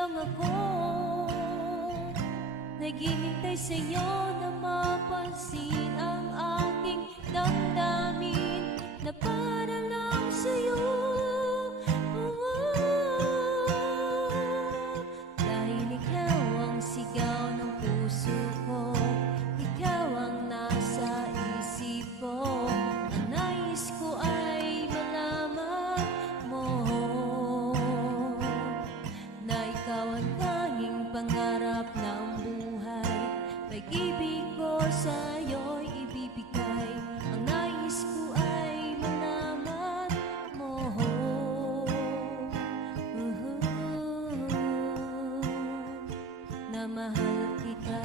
lang ako naghihintay sa'yo na mapansin ang aking damdamin na para lang sa'yo. Dahil ikaw ang sigaw ng puso ko, ikaw ang nasa isip ko. Ang nais ko ay malaman mo na ikaw ang tanging pangarap ng buhay. Pag-ibig ko sa'yo'y ibibigay. Ang nais ko ay malaman mo na mahal kita.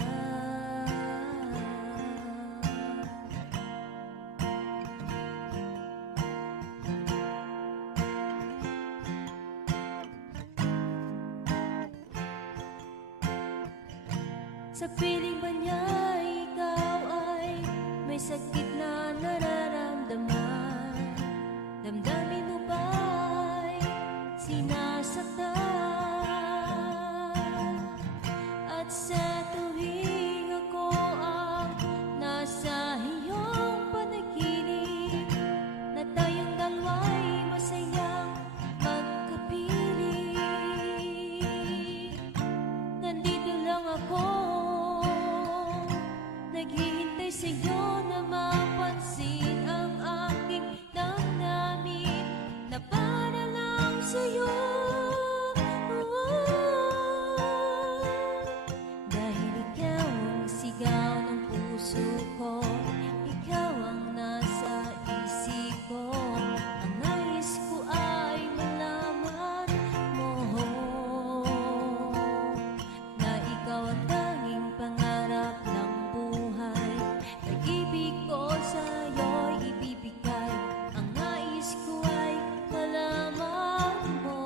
Sa piling ba niya ikaw ay may sakit na nararamdaman? Damdamin mo ba'y sinasaktan? At sa tuwing ako ang nasa iyong panaginip, na tayong dalawa'y masayang magkapiling, nandito lang ako naghihintay sa'yo na mapansin ang aking damdamin na para lang sa'yo. Dahil ikaw ang sigaw ng puso ko, ikaw ang nasa isip ko. Ang nais ko ay malaman mo na ikaw ang tanging pangarap ng buhay. Pag-ibig ko sa'yo'y ibibigay. Ang nais ko ay malaman mo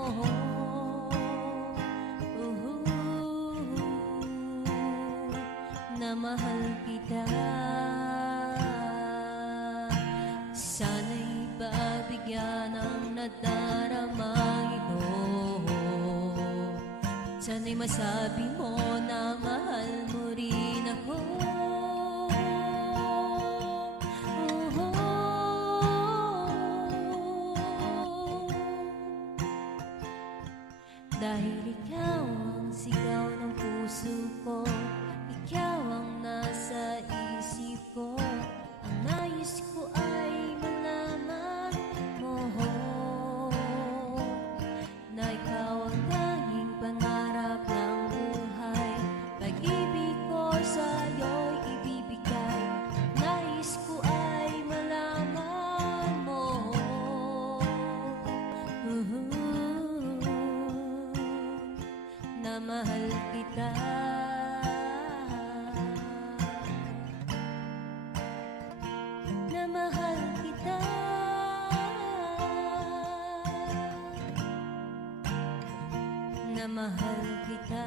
na mahal kita. Sana'y pagbigyan ang nadaramang ito. Sana'y masabi mo na mahal mo rin ako. Dahil ikaw ang sigaw ng puso ko, ikaw ang nasa isip ko. Ang nais ko ay malaman mo na ikaw ang tanging pangarap ng buhay. Pag-ibig ko sa'yo'y ibibigay. Nais ko ay malaman mo na mahal kita. Na mahal kita. Na mahal kita.